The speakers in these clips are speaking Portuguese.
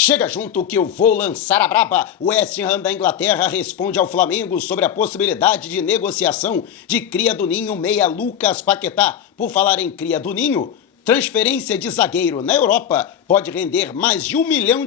Chega junto que eu vou lançar a braba. O West Ham da Inglaterra responde ao Flamengo sobre a possibilidade de negociação de cria do Ninho meia Lucas Paquetá. Por falar em cria do Ninho, transferência de zagueiro na Europa pode render mais de R$1 milhão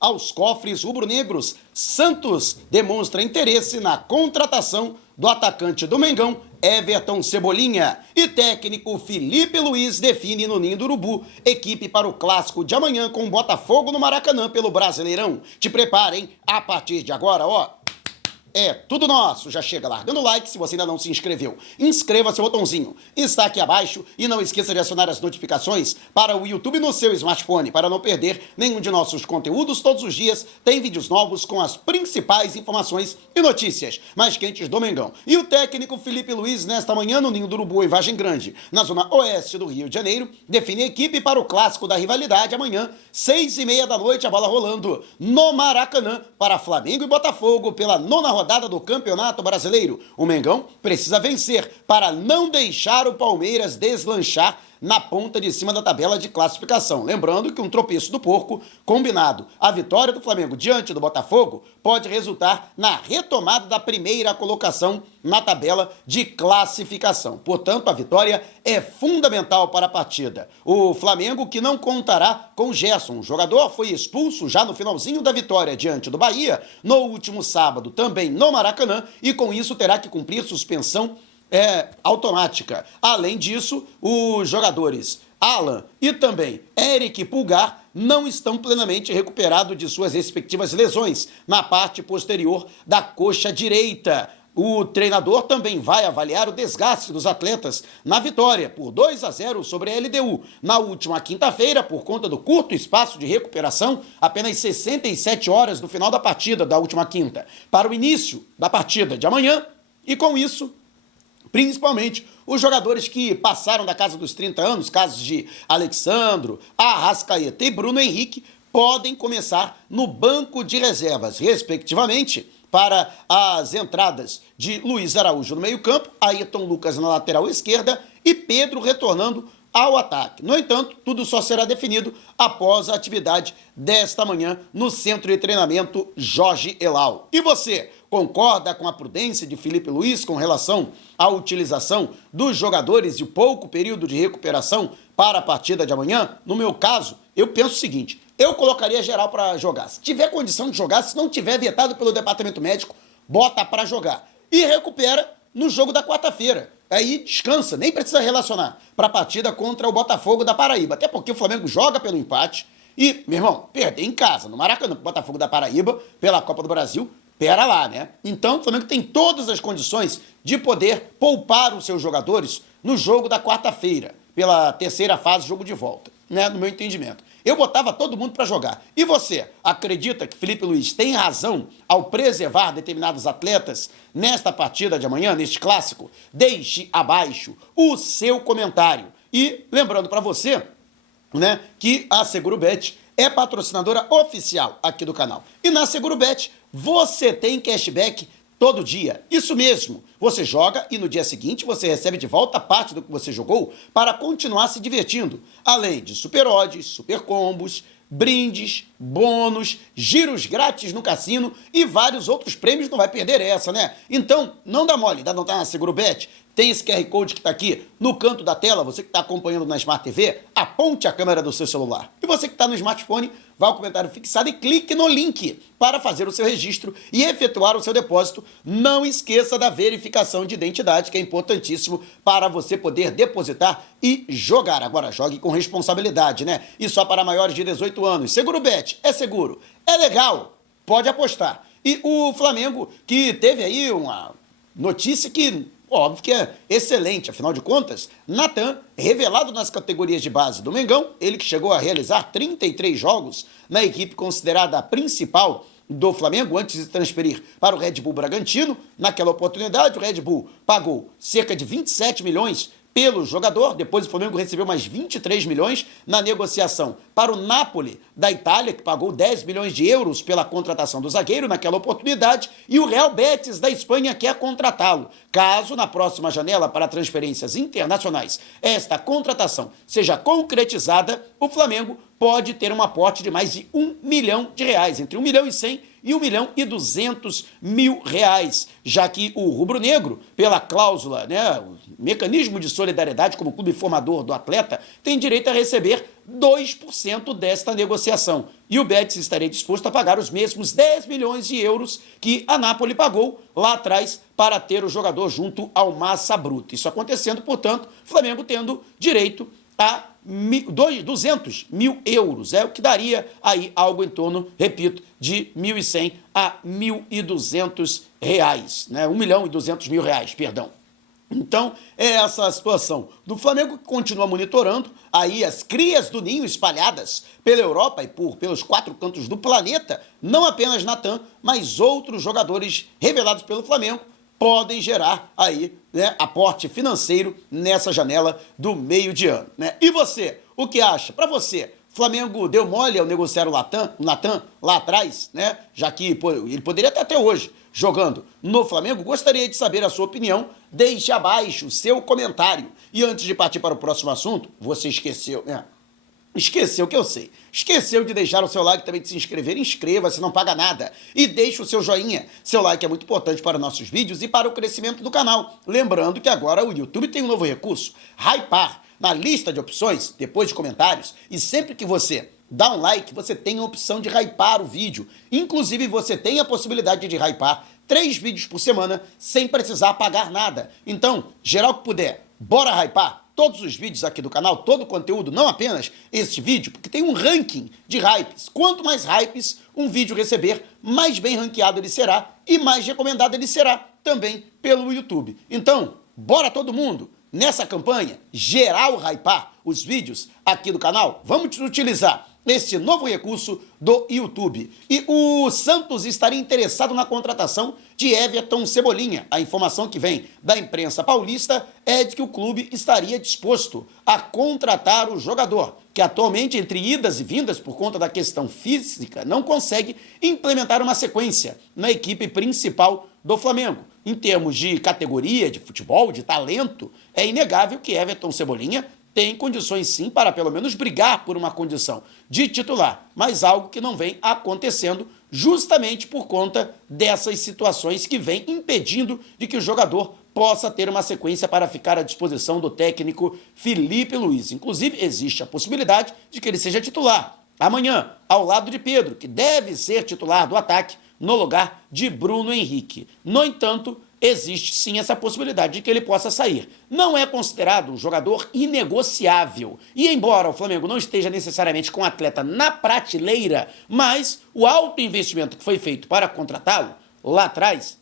aos cofres rubro-negros. Santos demonstra interesse na contratação do atacante do Mengão, Everton Cebolinha. E técnico Felipe Luiz define no Ninho do Urubu equipe para o clássico de amanhã com o Botafogo no Maracanã pelo Brasileirão. Te preparem, a partir de agora, é tudo nosso. Já chega largando o like se você ainda não se inscreveu. Inscreva seu botãozinho. Está aqui abaixo e não esqueça de acionar as notificações para o YouTube no seu smartphone para não perder nenhum de nossos conteúdos. Todos os dias tem vídeos novos com as principais informações e notícias mais quentes do Mengão. E o técnico Felipe Luiz, nesta manhã no Ninho do Urubu, em Vargem Grande, na zona oeste do Rio de Janeiro, define a equipe para o clássico da rivalidade amanhã, 6h30 da noite, a bola rolando no Maracanã para Flamengo e Botafogo pela nona rodada do Campeonato Brasileiro. O Mengão precisa vencer para não deixar o Palmeiras deslanchar na ponta de cima da tabela de classificação. Lembrando que um tropeço do porco, combinado a vitória do Flamengo diante do Botafogo, pode resultar na retomada da primeira colocação na tabela de classificação. Portanto, a vitória é fundamental para a partida. O Flamengo, que não contará com Gerson, o jogador foi expulso já no finalzinho da vitória diante do Bahia, no último sábado, também no Maracanã, e com isso terá que cumprir suspensão automática. Além disso, os jogadores Alan e também Eric Pulgar não estão plenamente recuperados de suas respectivas lesões na parte posterior da coxa direita. O treinador também vai avaliar o desgaste dos atletas na vitória por 2-0 sobre a LDU. Na última quinta-feira, por conta do curto espaço de recuperação, apenas 67 horas no final da partida da última quinta, para o início da partida de amanhã, e com isso, principalmente os jogadores que passaram da casa dos 30 anos, casos de Alexandro, Arrascaeta e Bruno Henrique, podem começar no banco de reservas, respectivamente, para as entradas de Luiz Araújo no meio-campo, Ayrton Lucas na lateral esquerda e Pedro retornando ao ataque. No entanto, tudo só será definido após a atividade desta manhã no Centro de Treinamento Jorge Elal. E você, concorda com a prudência de Felipe Luiz com relação à utilização dos jogadores e o pouco período de recuperação para a partida de amanhã? No meu caso, eu penso o seguinte: eu colocaria geral para jogar. Se tiver condição de jogar, se não tiver vetado pelo departamento médico, bota para jogar. E recupera no jogo da quarta-feira. Aí descansa, nem precisa relacionar para a partida contra o Botafogo da Paraíba. Até porque o Flamengo joga pelo empate e, meu irmão, perder em casa, no Maracanã, o Botafogo da Paraíba, pela Copa do Brasil, pera lá, né? Então o Flamengo tem todas as condições de poder poupar os seus jogadores no jogo da quarta-feira, pela terceira fase, jogo de volta, né? No meu entendimento. Eu botava todo mundo para jogar. E você, acredita que Felipe Luiz tem razão ao preservar determinados atletas nesta partida de amanhã, neste clássico? Deixe abaixo o seu comentário. E lembrando para você, né, que a Segurobet é patrocinadora oficial aqui do canal. E na Segurobet você tem cashback todo dia. Isso mesmo. Você joga e no dia seguinte você recebe de volta parte do que você jogou para continuar se divertindo. Além de super odds, super combos, brindes, bônus, giros grátis no cassino e vários outros prêmios. Não vai perder essa, né? Então, não dá mole, ainda não tá na Segurobet? Tem esse QR Code que está aqui no canto da tela. Você que está acompanhando na Smart TV, aponte a câmera do seu celular. E você que está no smartphone, vá ao comentário fixado e clique no link para fazer o seu registro e efetuar o seu depósito. Não esqueça da verificação de identidade, que é importantíssimo para você poder depositar e jogar. Agora, jogue com responsabilidade, né? E só para maiores de 18 anos. Segurobet é seguro, é legal, pode apostar. E o Flamengo, que teve aí uma notícia que, óbvio que é excelente, afinal de contas, Natan, revelado nas categorias de base do Mengão, ele que chegou a realizar 33 jogos na equipe considerada a principal do Flamengo antes de transferir para o Red Bull Bragantino. Naquela oportunidade, o Red Bull pagou cerca de 27 milhões pelo jogador. Depois o Flamengo recebeu mais 23 milhões na negociação para o Napoli da Itália, que pagou 10 milhões de euros pela contratação do zagueiro naquela oportunidade, e o Real Betis da Espanha quer contratá-lo. Caso na próxima janela para transferências internacionais esta contratação seja concretizada, o Flamengo pode ter um aporte de mais de R$1 milhão, entre 1 milhão e 100 e 1 milhão e 200 mil reais, já que o rubro-negro, pela cláusula, o mecanismo de solidariedade como clube formador do atleta, tem direito a receber 2% desta negociação. E o Betis estaria disposto a pagar os mesmos 10 milhões de euros que a Napoli pagou lá atrás para ter o jogador junto ao Massa Bruta. Isso acontecendo, portanto, o Flamengo tendo direito a 200 mil euros, o que daria aí algo em torno, repito, de 1.100 a 1.200 reais, 1 milhão e 200 mil reais, perdão. Então, é essa a situação do Flamengo, que continua monitorando aí as crias do ninho espalhadas pela Europa e pelos 4 cantos do planeta, não apenas Natan, mas outros jogadores revelados pelo Flamengo, podem gerar aí, aporte financeiro nessa janela do meio de ano, E você, o que acha? Para você, Flamengo deu mole ao negociar o Natan lá atrás, Já que ele poderia estar até hoje jogando no Flamengo. Gostaria de saber a sua opinião. Deixe abaixo o seu comentário. E antes de partir para o próximo assunto, você esqueceu, Esqueceu que eu sei. Esqueceu de deixar o seu like, também de se inscrever. Inscreva-se, não paga nada. E deixe o seu joinha. Seu like é muito importante para nossos vídeos e para o crescimento do canal. Lembrando que agora o YouTube tem um novo recurso, Hypar. Na lista de opções, depois de comentários, e sempre que você dá um like, você tem a opção de hypar o vídeo. Inclusive, você tem a possibilidade de hypar 3 vídeos por semana sem precisar pagar nada. Então, geral que puder, bora hypar todos os vídeos aqui do canal, todo o conteúdo, não apenas este vídeo, porque tem um ranking de hypes. Quanto mais hypes um vídeo receber, mais bem ranqueado ele será e mais recomendado ele será também pelo YouTube. Então, bora todo mundo nessa campanha geral hypar os vídeos aqui do canal? Vamos utilizar este novo recurso do YouTube. E o Santos estaria interessado na contratação de Everton Cebolinha. A informação que vem da imprensa paulista é de que o clube estaria disposto a contratar o jogador, que atualmente, entre idas e vindas por conta da questão física, não consegue implementar uma sequência na equipe principal do Flamengo. Em termos de categoria, de futebol, de talento, é inegável que Everton Cebolinha tem condições sim para pelo menos brigar por uma condição de titular, mas algo que não vem acontecendo justamente por conta dessas situações que vem impedindo de que o jogador possa ter uma sequência para ficar à disposição do técnico Felipe Luiz. Inclusive, existe a possibilidade de que ele seja titular amanhã, ao lado de Pedro, que deve ser titular do ataque no lugar de Bruno Henrique. No entanto, existe sim essa possibilidade de que ele possa sair. Não é considerado um jogador inegociável. E embora o Flamengo não esteja necessariamente com o atleta na prateleira, mas o alto investimento que foi feito para contratá-lo lá atrás,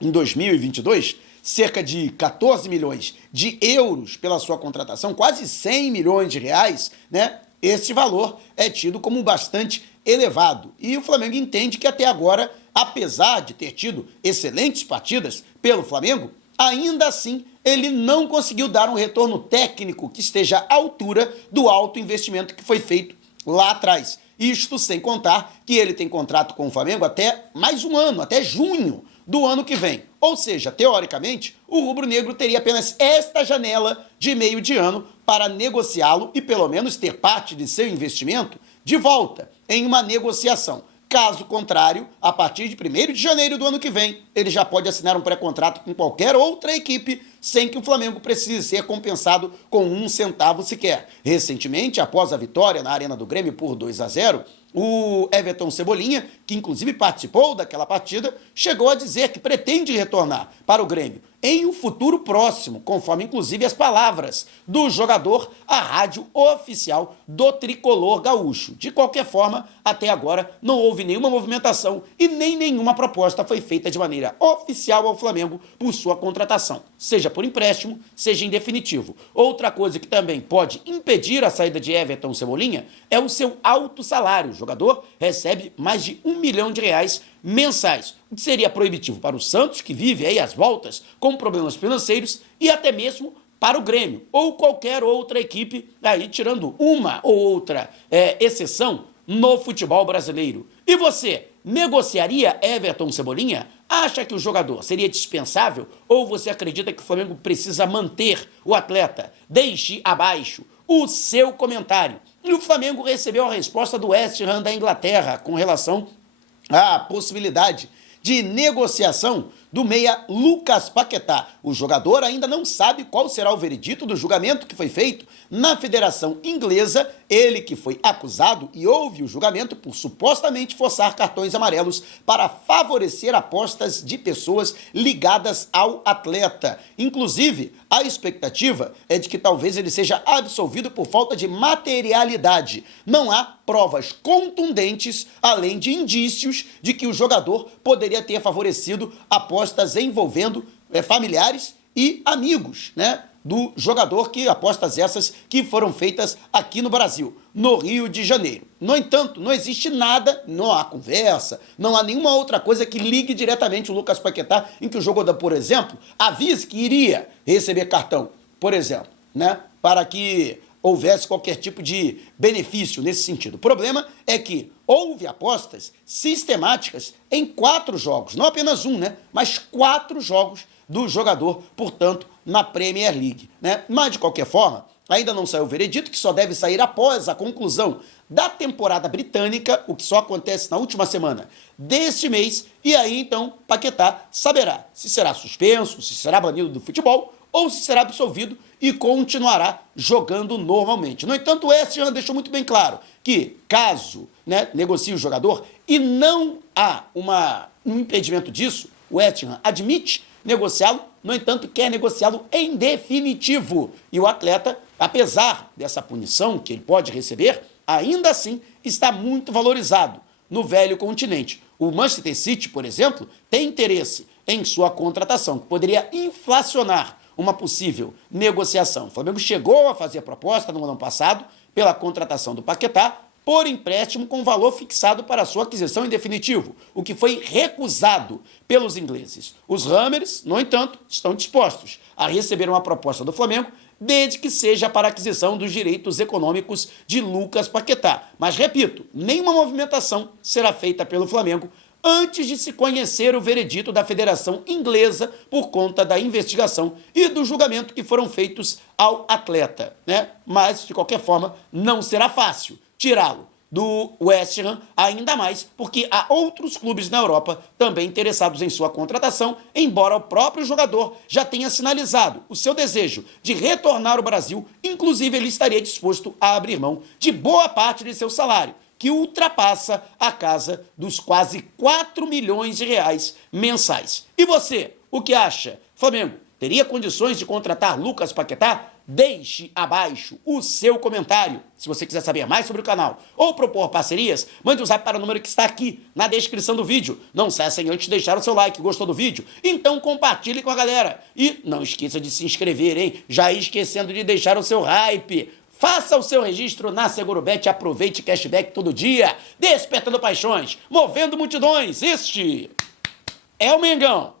em 2022, cerca de 14 milhões de euros pela sua contratação, quase 100 milhões de reais, Esse valor é tido como bastante elevado. E o Flamengo entende que até agora, apesar de ter tido excelentes partidas pelo Flamengo, ainda assim ele não conseguiu dar um retorno técnico que esteja à altura do alto investimento que foi feito lá atrás. Isto sem contar que ele tem contrato com o Flamengo até mais um ano, até junho do ano que vem. Ou seja, teoricamente, o rubro-negro teria apenas esta janela de meio de ano para negociá-lo e pelo menos ter parte de seu investimento de volta em uma negociação. Caso contrário, a partir de 1º de janeiro do ano que vem, ele já pode assinar um pré-contrato com qualquer outra equipe sem que o Flamengo precise ser compensado com 1 centavo sequer. Recentemente, após a vitória na Arena do Grêmio por 2-0, o Everton Cebolinha, que inclusive participou daquela partida, chegou a dizer que pretende retornar para o Grêmio em um futuro próximo, conforme inclusive as palavras do jogador à rádio oficial do tricolor gaúcho. De qualquer forma, até agora não houve nenhuma movimentação e nem nenhuma proposta foi feita de maneira oficial ao Flamengo por sua contratação, seja por empréstimo, seja em definitivo. Outra coisa que também pode impedir a saída de Everton Cebolinha é o seu alto salário. O jogador recebe mais de R$1 milhão mensais, o que seria proibitivo para o Santos, que vive aí às voltas com problemas financeiros, e até mesmo para o Grêmio ou qualquer outra equipe, aí tirando uma ou outra exceção no futebol brasileiro. E você, negociaria Everton Cebolinha? Acha que o jogador seria dispensável ou você acredita que o Flamengo precisa manter o atleta? Deixe abaixo o seu comentário. E o Flamengo recebeu a resposta do West Ham da Inglaterra com relação à possibilidade de negociação do meia Lucas Paquetá. O jogador ainda não sabe qual será o veredito do julgamento que foi feito na Federação Inglesa, ele que foi acusado e houve o julgamento por supostamente forçar cartões amarelos para favorecer apostas de pessoas ligadas ao atleta. Inclusive, a expectativa é de que talvez ele seja absolvido por falta de materialidade. Não há provas contundentes, além de indícios de que o jogador poderia ter favorecido apostas envolvendo familiares e amigos, né, do jogador, que apostas essas que foram feitas aqui no Brasil, no Rio de Janeiro. No entanto, não existe nada, não há conversa, não há nenhuma outra coisa que ligue diretamente o Lucas Paquetá em que o jogador, por exemplo, avise que iria receber cartão, por exemplo, né, para que houvesse qualquer tipo de benefício nesse sentido. O problema é que houve apostas sistemáticas em 4 jogos, não apenas um, né, mas 4 jogos do jogador, portanto, na Premier League, né? Mas, de qualquer forma, ainda não saiu o veredito, que só deve sair após a conclusão da temporada britânica, o que só acontece na última semana deste mês, e aí, então, Paquetá saberá se será suspenso, se será banido do futebol, ou se será absolvido e continuará jogando normalmente. No entanto, o West Ham deixou muito bem claro que, caso, né, negocie o jogador, e não há um impedimento disso, o West Ham admite negociá-lo, no entanto, quer negociá-lo em definitivo. E o atleta, apesar dessa punição que ele pode receber, ainda assim está muito valorizado no velho continente. O Manchester City, por exemplo, tem interesse em sua contratação, que poderia inflacionar uma possível negociação. O Flamengo chegou a fazer proposta no ano passado pela contratação do Paquetá, por empréstimo com valor fixado para sua aquisição em definitivo, o que foi recusado pelos ingleses. Os Hammers, no entanto, estão dispostos a receber uma proposta do Flamengo, desde que seja para a aquisição dos direitos econômicos de Lucas Paquetá. Mas, repito, nenhuma movimentação será feita pelo Flamengo antes de se conhecer o veredito da Federação Inglesa por conta da investigação e do julgamento que foram feitos ao atleta, né? Mas, de qualquer forma, não será fácil tirá-lo do West Ham, ainda mais porque há outros clubes na Europa também interessados em sua contratação, embora o próprio jogador já tenha sinalizado o seu desejo de retornar ao Brasil, inclusive ele estaria disposto a abrir mão de boa parte de seu salário, que ultrapassa a casa dos quase 4 milhões de reais mensais. E você, o que acha? Flamengo teria condições de contratar Lucas Paquetá? Deixe abaixo o seu comentário. Se você quiser saber mais sobre o canal ou propor parcerias, mande um zap para o número que está aqui na descrição do vídeo. Não saia sem antes deixar o seu like. Gostou do vídeo? Então compartilhe com a galera. E não esqueça de se inscrever, hein? Já esquecendo de deixar o seu hype. Faça o seu registro na Segurobet, aproveite cashback todo dia, despertando paixões, movendo multidões. Este é o Mengão.